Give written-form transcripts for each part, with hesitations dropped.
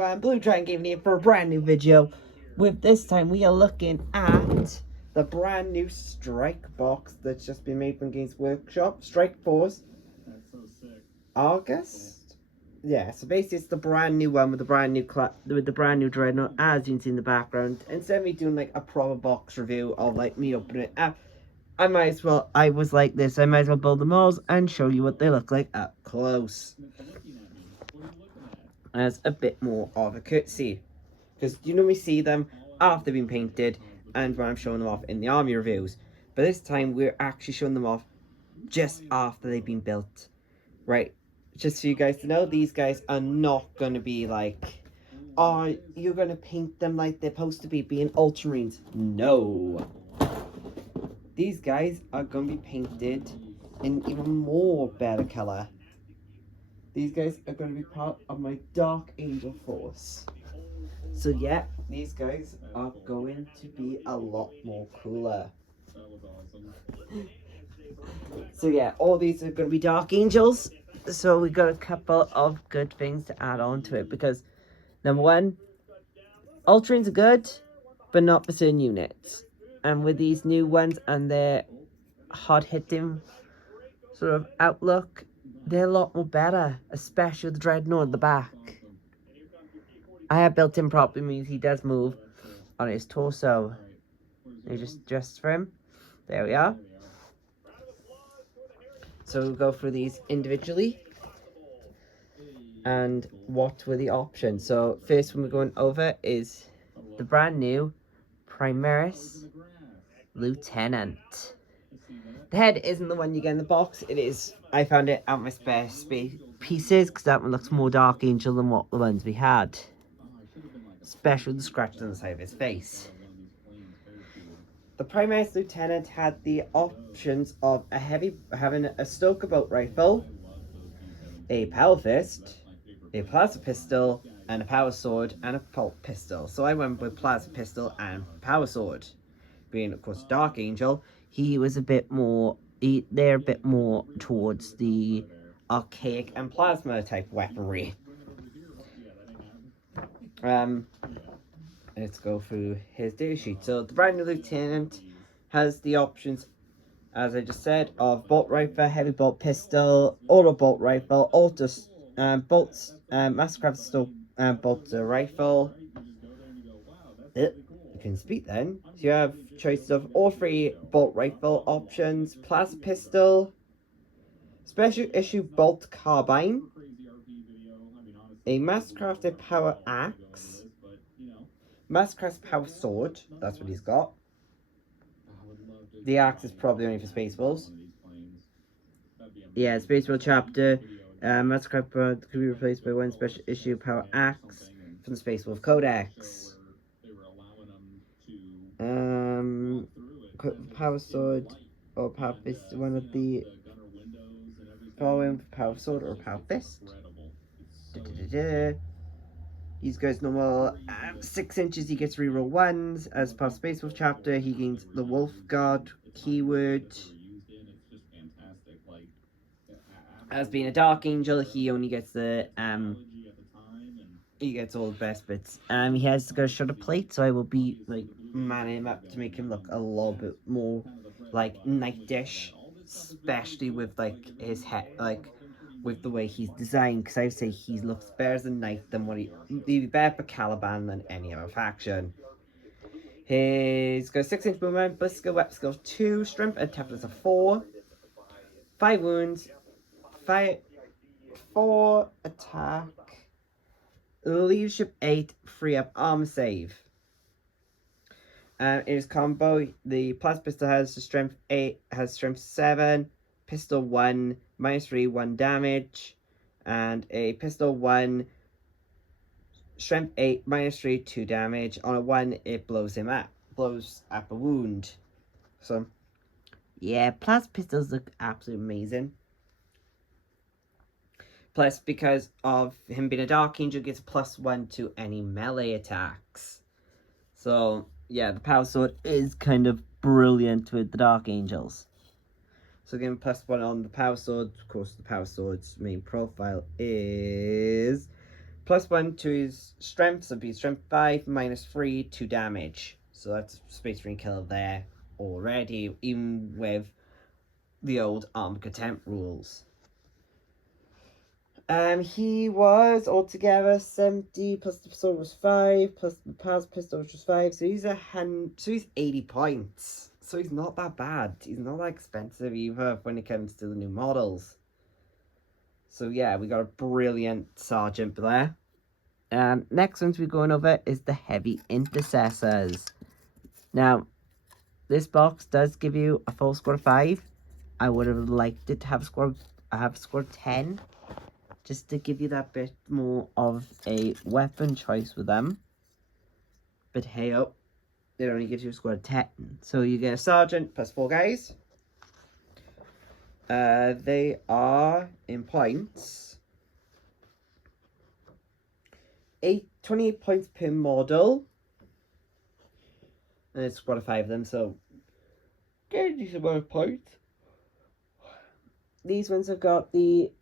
everyone, Blue Dragon Gaming here for a brand new video. With this time we are looking at the brand new Strike box that's just been made from Games Workshop. Strike Force. That's so sick. August? Yeah, so basically it's the brand new one with the brand new Dreadnought, as you can see in the background. Instead of me doing like a proper box review of like me opening it up, I might as well build them all and show you what they look like up close. As a bit more of a courtesy, because you normally see them after they've been painted and when I'm showing them off in the army reviews, but this time we're actually showing them off just after they've been built. Right, just for you guys to know, these guys are not going to be like, oh, you're going to paint them like they're supposed to be being ultramarines. No, these guys are going to be painted in even more better color. These guys are going to be part of my Dark Angel force. So yeah, these guys are going to be a lot more cooler. That was awesome. So yeah, all these are going to be Dark Angels. So we got a couple of good things to add on to it. Because, number one, Ultramarines are good, but not for certain units. And with these new ones and their hard-hitting sort of outlook, they're a lot more better, especially with the Dreadnought at the back. I have built him properly, means he does move on his torso. You just for him. There we are. So we'll go through these individually. And what were the options? So first one we're going over is the brand new Primaris Lieutenant. The head isn't the one you get in the box. It is. I found it at my spare pieces because that one looks more Dark Angel than what the ones we had. Especially the scratches on the side of his face. The Primaris Lieutenant had the options of having a Stoker bolt rifle, a power fist, a plasma pistol, and a power sword and a pulp pistol. So I went with plasma pistol and power sword. Being of course Dark Angel, he was a bit more. They're a bit more towards the archaic and plasma type weaponry. Let's go through his data sheet. So the brand new Lieutenant has the options, as I just said, of bolt rifle, heavy bolt pistol, auto bolt rifle, auto bolts, mastercraft steel bolt rifle. You can speak then. So you have choices of all three bolt rifle options, plasma pistol, special issue bolt carbine, a mastercrafted power axe, mastercraft power sword. That's what he's got. The axe is probably only for Spaceballs. Yeah, Spaceball chapter. Mastercraft could be replaced by one special issue power axe from the Spaceball Codex. Power sword or power fist, one of the following: power sword or power fist. He's goes normal 6 inches. He gets reroll ones. As part of Space Wolf chapter, he gains the Wolf Guard keyword. As being a Dark Angel, he only gets the he gets all the best bits. He has got a shutter plate, so I will be like manning him up to make him look a little bit more like knightish, especially with like his head, like with the way he's designed. Because I would say he looks better as a knight than what he'd be better for Caliban than any other faction. He's got 6-inch movement, ballistic weapon skill 2, strength and toughness of 4, 5 wounds, 4 attack, leadership 8, free up armor save. In his combo, the plasma pistol has the strength 8, has strength 7, pistol 1, -3, 1 damage, and a pistol 1, strength 8, -3, 2 damage. On a 1, it blows up a wound. So, yeah, plasma pistols look absolutely amazing. Plus, because of him being a Dark Angel, gets +1 to any melee attacks. So, yeah, the power sword is kind of brilliant with the Dark Angels. So again, +1 on the power sword. Of course, the power sword's main profile is +1 to his strength, so be strength 5, -3 to damage. So that's Space Marine kill there already, even with the old armor contempt rules. He was altogether 70 plus the sword was 5 plus the past pistol which was 5, so he's so he's 80 points. So he's not that bad. He's not that expensive either when it comes to the new models. So yeah, we got a brilliant sergeant there. Next ones we're going over is the heavy intercessors. Now, this box does give you a full score of 5. I would have liked it to have scored 10. Just to give you that bit more of a weapon choice with them. But hey up, it only gives you a score of 10. So you get a sergeant plus 4 guys. They are in points 28 points per model. And it's a squad of 5 of them, so get a decent amount of points. These ones have got the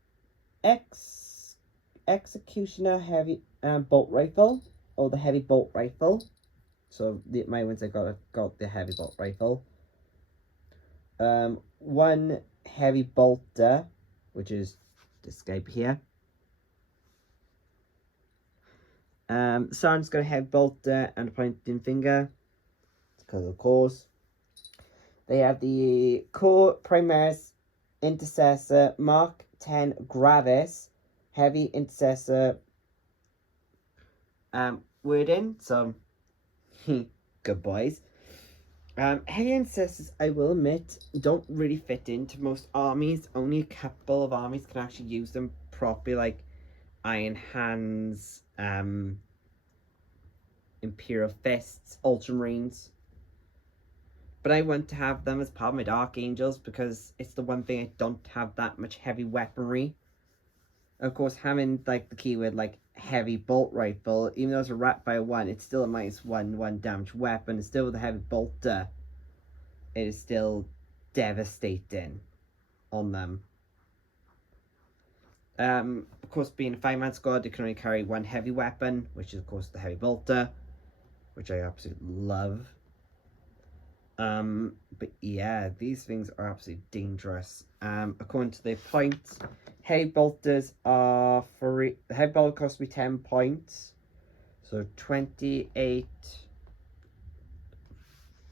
Executioner heavy bolt rifle, or the heavy bolt rifle. So my ones have got the heavy bolt rifle. 1 heavy bolter, which is this guy here. Sergeant's got a heavy bolter and a pointing finger. It's because of course. They have the Core Primaris Intercessor Mark 10 Gravis Heavy Intercessor wording, so good boys. Heavy Intercessors, I will admit, don't really fit into most armies. Only a couple of armies can actually use them properly, like Iron Hands, Imperial Fists, Ultramarines. But I want to have them as part of my Dark Angels because it's the one thing I don't have that much heavy weaponry. Of course, having like the keyword like heavy bolt rifle, even though it's a rat by 1, it's still a -1 damage weapon. It's still with a heavy bolter. It is still devastating on them. Of course, being a 5-man squad, you can only carry 1 heavy weapon, which is of course the heavy bolter, which I absolutely love. But yeah, these things are absolutely dangerous. According to their points, heavy bolters are free. The heavy bolter costs me 10 points, so 28.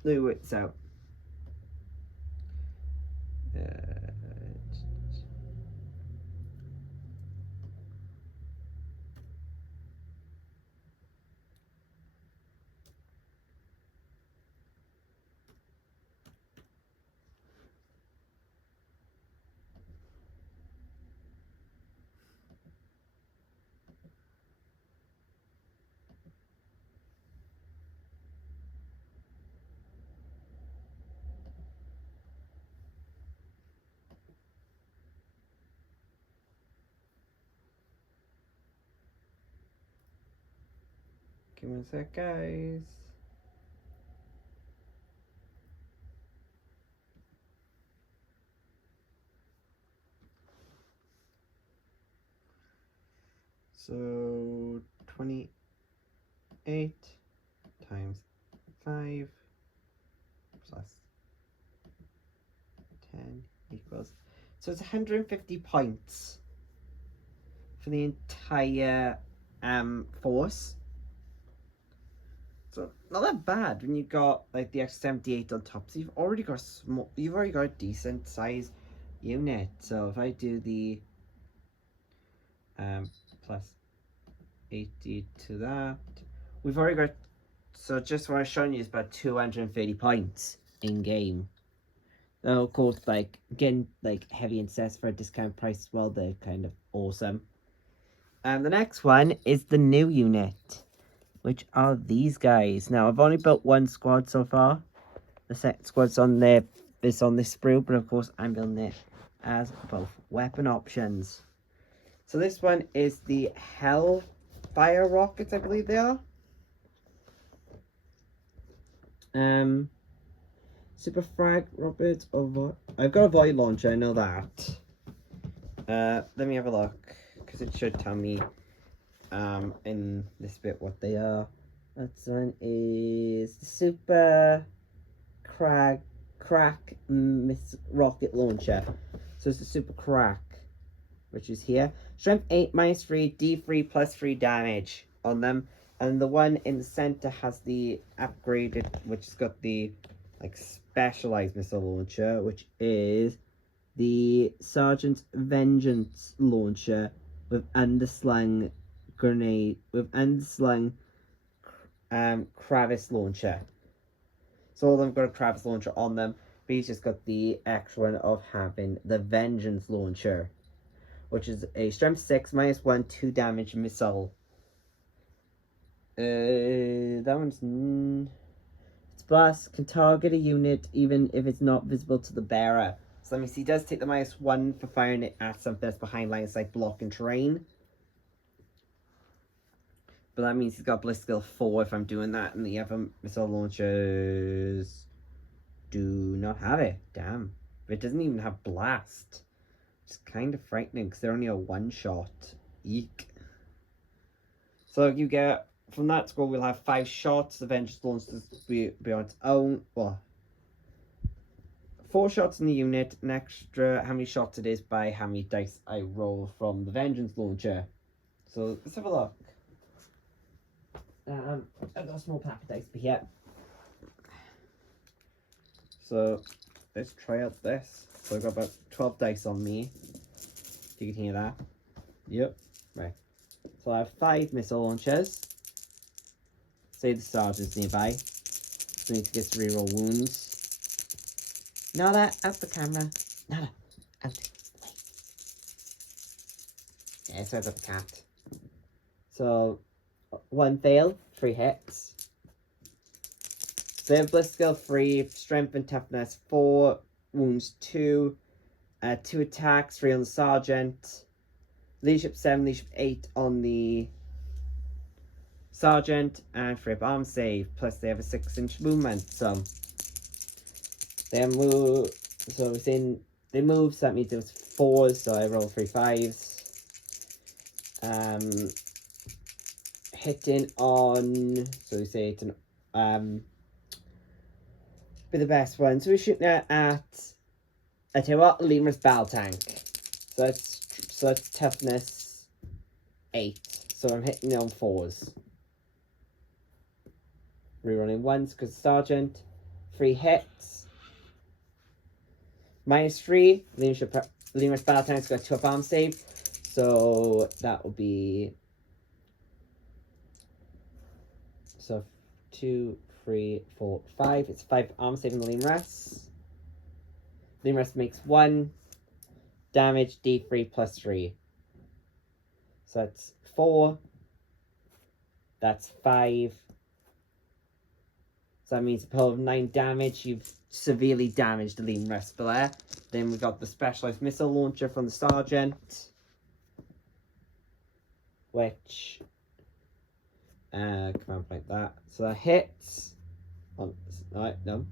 No, it's out. Give me a sec, guys. So 28 times 5 plus 10 equals. So it's 150 points for the entire force. So not that bad when you got like the X78 on top. So you've already got a decent size unit. So if I do the plus 80 to that, we've already got, so just what I've shown you is about 230 points in game. Now of course, like getting like heavy incest for a discount price as well, they're kind of awesome. The next one is the new unit, which are these guys. Now I've only built 1 squad so far. The second squad's on there, is on this sprue, but of course I'm building it as both weapon options. So this one is the Hellfire rockets, I believe they are. Super frag rockets over. I've got a void launcher, I know that. Let me have a look, because it should tell me in this bit what they are. That one is the Super Crack Rocket Launcher. So it's the Super Crack, which is here. Strength 8, -3, D3 plus 3 damage on them. And the one in the center has the upgraded, which has got the like specialized missile launcher, which is the Sergeant's Vengeance launcher with underslung grenade, with underslung Kravis launcher. So all of them got a Kravis launcher on them, but he's just got the extra one of having the Vengeance launcher, which is a strength 6, -1, 2 damage missile. That one's it's blast can target a unit even if it's not visible to the bearer. So let me see, he does take the -1 for firing it at something that's behind line of sight, block and terrain. But that means he's got bliss skill 4 if I'm doing that, and the other missile launchers do not have it. Damn. But it doesn't even have blast. It's kind of frightening because they're only a one-shot. Eek. So you get, from that score, we'll have 5 shots. The Vengeance launcher will be on its own. Well, 4 shots in the unit, an extra how many shots it is by how many dice I roll from the Vengeance launcher. So let's have a look. I've got a small pack of dice here. So let's try out this. So I've got about 12 dice on me. You can hear that. Yep. Right. So I have 5 missile launchers. Say the sergeant's nearby. So I need to get to reroll wounds. Nada, out the camera. Nada, out. Yeah, so I've got the cat. So 1 fail, 3 hits. So they have bliss skill 3, strength and toughness 4, wounds 2, 2 attacks, 3 on the sergeant, leadership 7, leadership 8 on the sergeant, and 3 arm save. Plus they have a 6-inch movement. So they move. So within they move. So that means it was 4s. So I roll 3 5s. Hitting on. So we say it's an be the best one. So we're shooting at I tell you what, Lemur's battle tank. So that's toughness 8. So I'm hitting on 4s. Rerunning once because sergeant. 3 hits. -3. Lemur's battle tank's got 2 arm save. So that will be 2, 3, 4, 5. It's 5 arm save in the Lemuress. Lemuress makes 1 damage, D3 plus 3. So that's 4. That's 5. So that means a total of 9 damage. You've severely damaged the Lemuress there. Then we got the specialized missile launcher from the sergeant, which command like that. So that hits. Alright, no.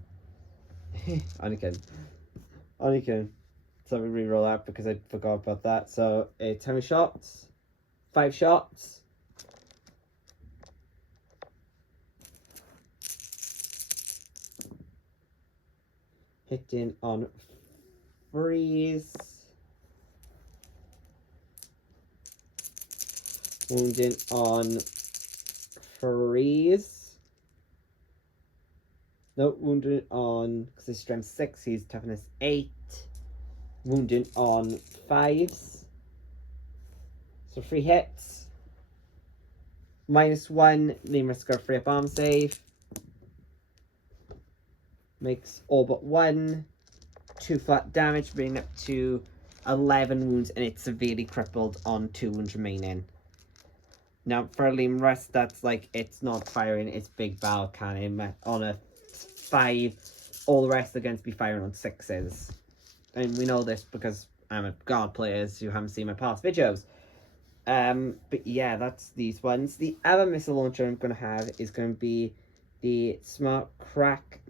Only kidding. So we re-roll out because I forgot about that. So it's how many shots? 5 shots. Hitting on freeze. Wounding on freeze. No, wounded on, because his strength 6, he's toughness 8. Wounded on 5s. So 3 hits. -1, Lemur's got 3 up arm save. Makes all but 1. 2 flat damage, bringing up to 11 wounds, and it's severely crippled on 2 wounds remaining. Now, for a Lemuress, that's like, it's not firing its big battle cannon on a 5. All the rest are going to be firing on 6s. And we know this because I'm a guard players who haven't seen my past videos. But yeah, that's these ones. The other missile launcher I'm going to have is going to be the Smart Frag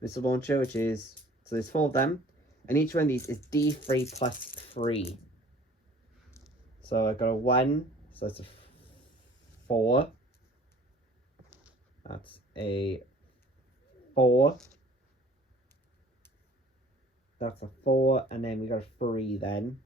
missile launcher, which is, so there's 4 of them. And each one of these is D3 plus 3. So I got a 1, so that's a 4. That's a 4. That's a 4, and then we got a 3 then.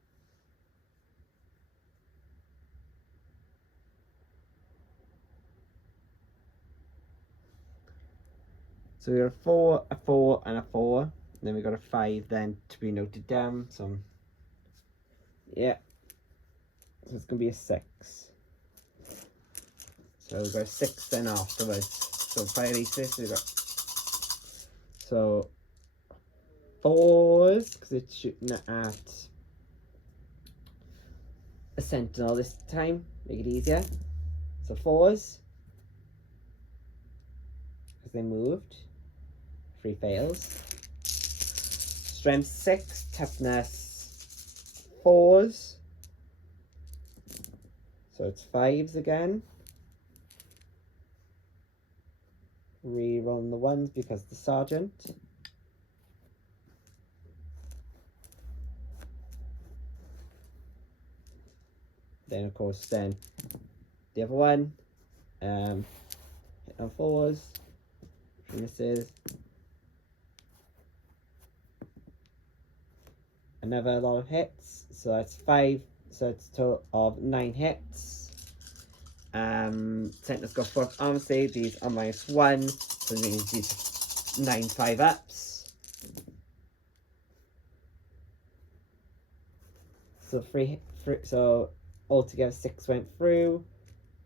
So we got a 4, a 4, and a 4. And then we got a 5 then to be noted down. So yeah. So it's gonna be a 6. So we got a 6 then afterwards. So 5 aces, we got so 4s because it's shooting at a sentinel this time. Make it easier. So 4s because they moved. 3 fails. Strength 6, toughness 4s. So it's 5s again. Rerolling the 1s because the sergeant. Then of course then the other one. Hit on 4s. 3 misses. Another lot of hits. So that's 5. So it's a total of 9 hits. Sentinel's got 4 armor save. These are -1. So it means these 9 5-ups. So so altogether 6 went through.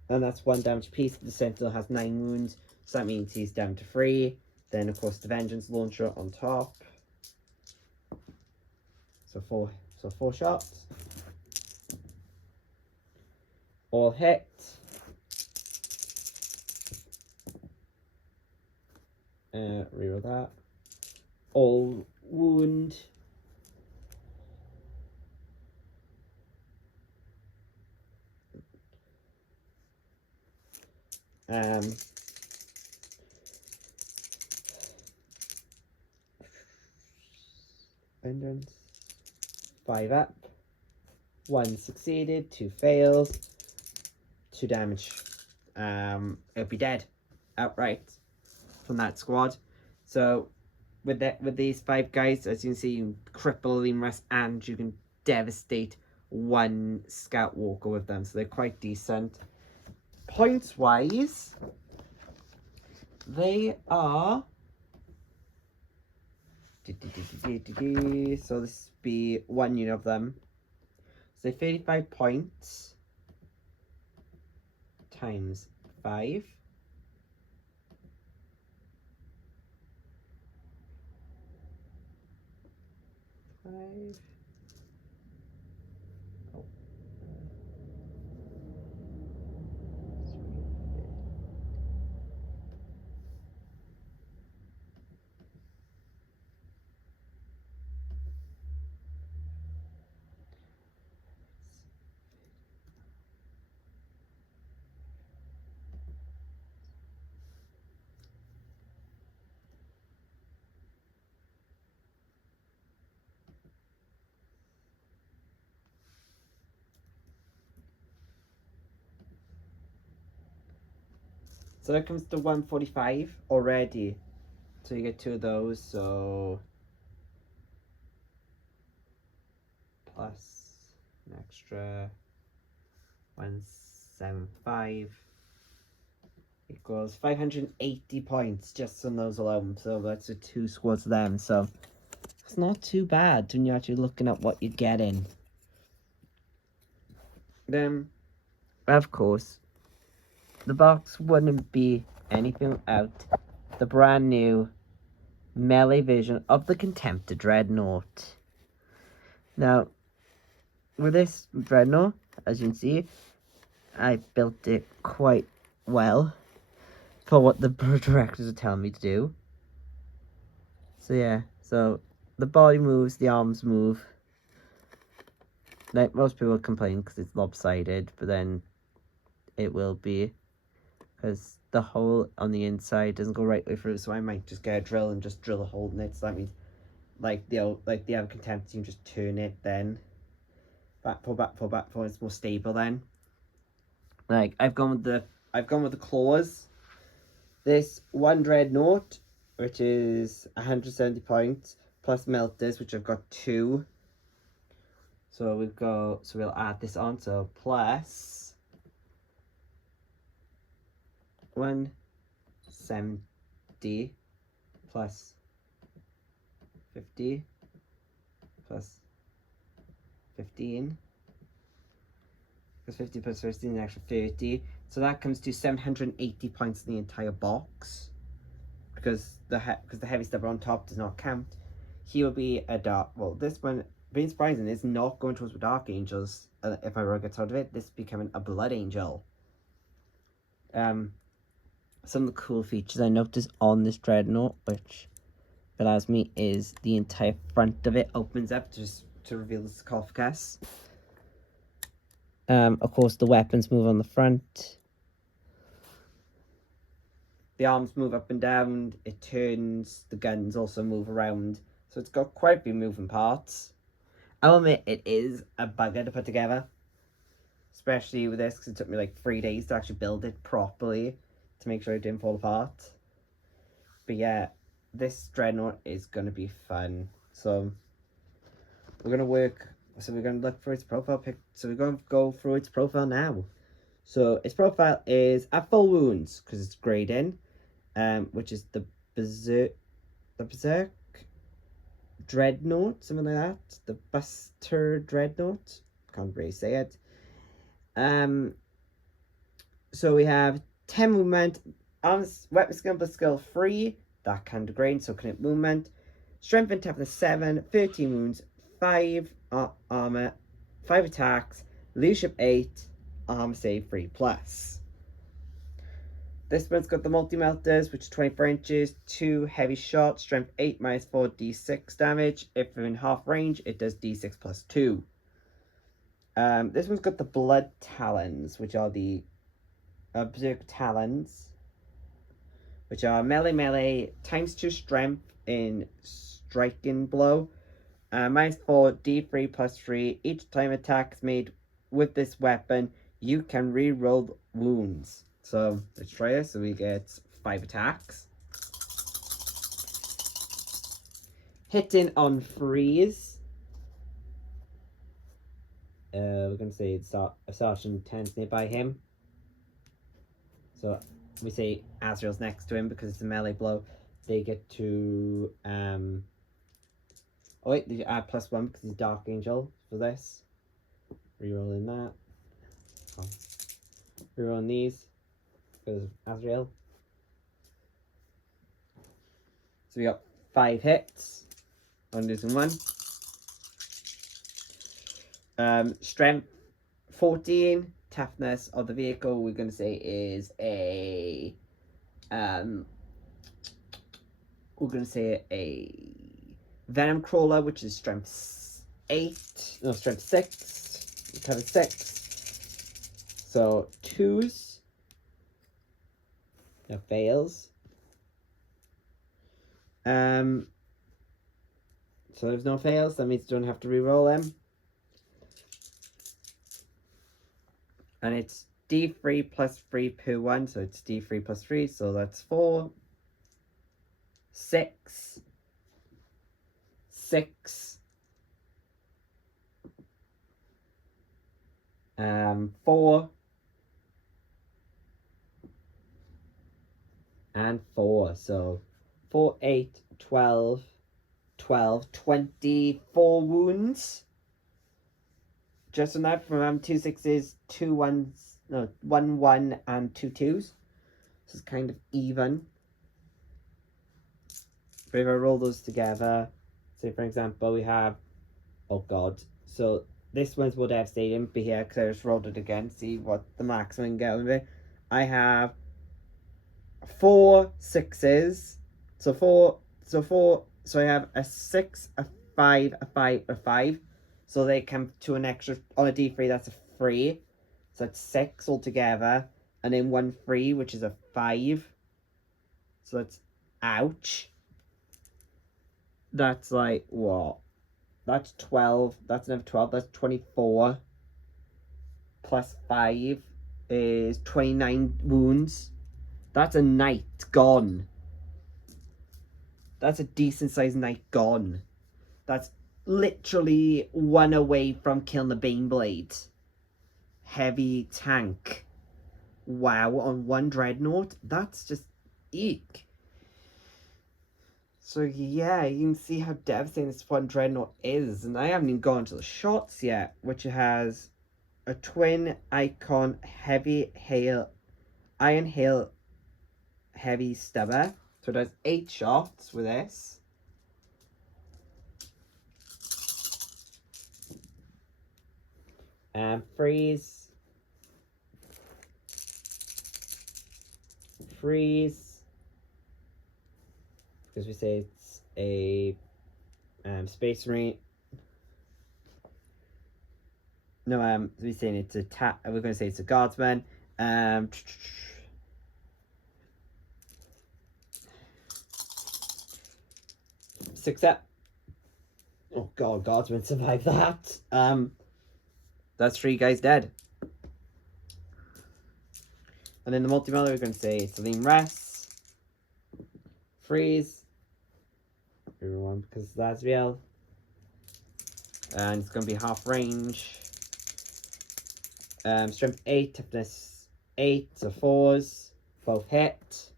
And that's 1 damage piece. The Sentinel has 9 wounds. So that means he's down to 3. Then of course the Vengeance Launcher on top. So 4 shots. All hit. Reroll that. All wound. Vengeance. 5 up. 1 succeeded. 2 fails. 2 damage. It'll be dead outright from that squad. So with these 5 guys, as you can see, you can cripple Lemurus and you can devastate 1 scout walker with them. So they're quite decent. Points wise, they are so this be 1 unit of them. So 35 points times 5. So that comes to 145 already. So you get 2 of those, so plus an extra 175 equals 580 points just on those alone. So that's the 2 squads of them. So it's not too bad when you're actually looking at what you're getting. Then, of course, the box wouldn't be anything without the brand new melee version of the Contemptor Dreadnought. Now, with this Dreadnought, as you can see, I built it quite well for what the directors are telling me to do. So yeah, so the body moves, the arms move. Like most people complain because it's lopsided, but then it will be because the hole on the inside doesn't go right way through. So I might just get a drill and just drill a hole in it. So that means like the other Contemptor, you can just turn it then. back four. It's more stable then. Like I've gone with the claws. This one dreadnought, which is 170 points, plus melters, which I've got 2. So we'll add this on. So plus 170 plus 50 plus 15. Because 50 plus 15 is an extra 30. So that comes to 780 points in the entire box. Because the heavy stuff on top does not count. He will be a dark. Well, this one, being surprising, is not going towards the Dark Angels. If I roll gets out of it, this is becoming a Blood Angel. Some of the cool features I noticed on this dreadnought, which allows me, is the entire front of it opens up to reveal the sarcophagus. Of course, the weapons move on the front. The arms move up and down. It turns. The guns also move around. So it's got quite a few moving parts. I'll admit it is a bugger to put together. Especially with this, because it took me like 3 days to actually build it properly. To make sure it didn't fall apart. But yeah, this dreadnought is going to be fun. So we're going to work. So we're going to look for its profile pic. So we're going to go through its profile now. So its profile is at full wounds because it's grading, which is the berserk dreadnought, something like that. The Buster dreadnought. Can't really say it. So we have 10 movement, arms, weapon skill, but skill 3. That can degrade, so can it movement. Strength and toughness 7, 13 wounds, 5 armor, 5 attacks, leadership 8, armor save 3 plus. This one's got the multi-melters, which is 24 inches, 2 heavy shots, strength 8 minus 4 d6 damage. If they're in half range, it does d6 plus 2. This one's got the blood talons, which are the berserk talons, which are melee times 2 strength in striking blow, minus 4 d3 plus 3. Each time attack is made with this weapon, you can re-roll wounds. So let's try this. So we get 5 attacks. Hitting on freeze. We're going to say a sergeant 10's nearby him. So we say Azrael's next to him because it's a melee blow. They get to oh wait, they add +1 because he's Dark Angel for this. Rerolling that. Oh. Rerolling these because of Azrael. So we got 5 hits. I'm losing 1. Strength 14. Toughness of the vehicle we're going to say is a we're going to say a venom crawler, which is strength 6. We covered 6, so 2s. No fails. So there's no fails, that means you don't have to re-roll them. And it's d3 plus 3 per 1, so it's d3 plus 3, so that's 4, 6, 6, 4, and 4. So 4, 8, 12, 24 wounds. Just on that, from 2 6s, 2 1s, no, 1 1 and 2 2s. This is kind of even. But if I roll those together, say for example, we have, oh god, so this one's more devastating, but here, because I just rolled it again, see what the maximum I can get with it. I have 4 6s, so I have a 6, a 5, a 5, a 5. So they come to an extra, on a d3, that's a 3. So that's 6 altogether. And then 1 3, which is a 5. So that's, ouch. That's like, what? That's 12. That's another 12. That's 24. Plus 5 is 29 wounds. That's a knight gone. That's a decent sized knight gone. That's literally one away from killing the Baneblade. Heavy tank. Wow, on one dreadnought? That's just eek. So yeah, you can see how devastating this one dreadnought is. And I haven't even gone to the shots yet, which has a twin icon heavy hail, iron hail heavy stubber. So it does 8 shots with this. And freeze. Because we say it's a space marine. No, we're saying it's a we're going to say it's a guardsman. 6 up. Oh god, guardsman survived that. That's 3 guys dead. And then the multi-melee, we're going to say Celine Rest. Freeze. Everyone, because that's real. And it's going to be half range. Strength 8, toughness 8, so 4s. Both hit.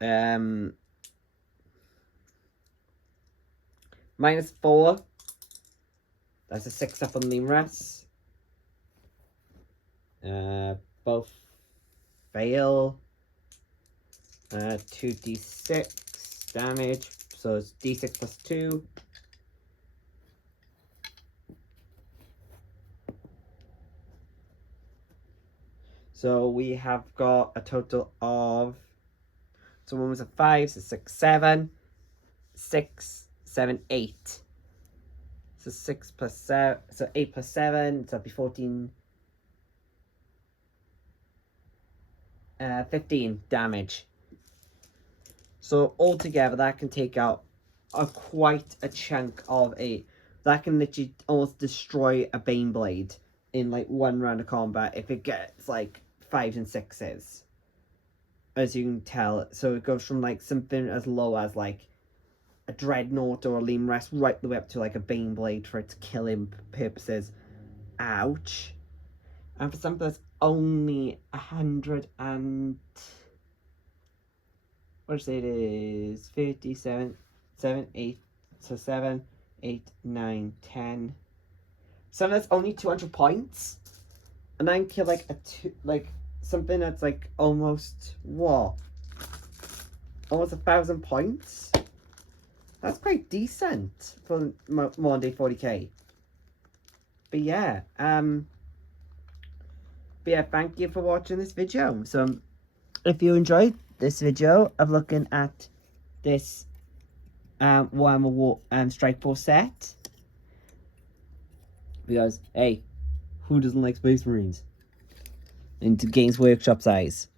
-4. That's a 6 up on the rest. Both fail. 2d6 damage. So it's d6 plus 2. So we have got a total of, so one was a 5, so 6, 7. 6, 7, 8. So 6 plus 7, so 8 plus 7, so that'd be 14. 15 damage. So altogether, that can take out quite a chunk of that can literally almost destroy a Baneblade in like one round of combat if it gets like 5s and 6s. As you can tell, so it goes from like something as low as like a Dreadnought or a Lean Rest right the way up to like a Baneblade for its killing purposes. Ouch. And for something that's only 100 and... what did I say it is? 57, 7, 8, so 7, 8, 9, 10. Something that's only 200 points. And I can kill like something that's like almost, what? Almost 1,000 points? That's quite decent for modern day 40k. But yeah, thank you for watching this video. So, if you enjoyed this video of looking at this Warhammer Strike Force set, because hey, who doesn't like Space Marines? Into Games Workshop size.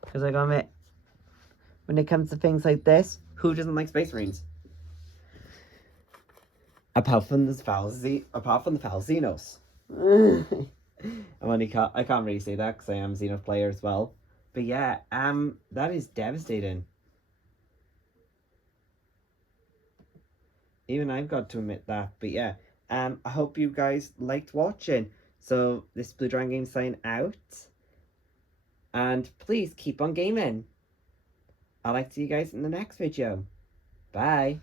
Because I gotta admit, when it comes to things like this, who doesn't like Space Marines? Apart from the Xenos. I can't really say that because I am a Xenos player as well. But yeah, that is devastating. Even I've got to admit that. But yeah, I hope you guys liked watching. So this Blue Dragon Game sign out. And please keep on gaming. I'd like to see you guys in the next video. Bye.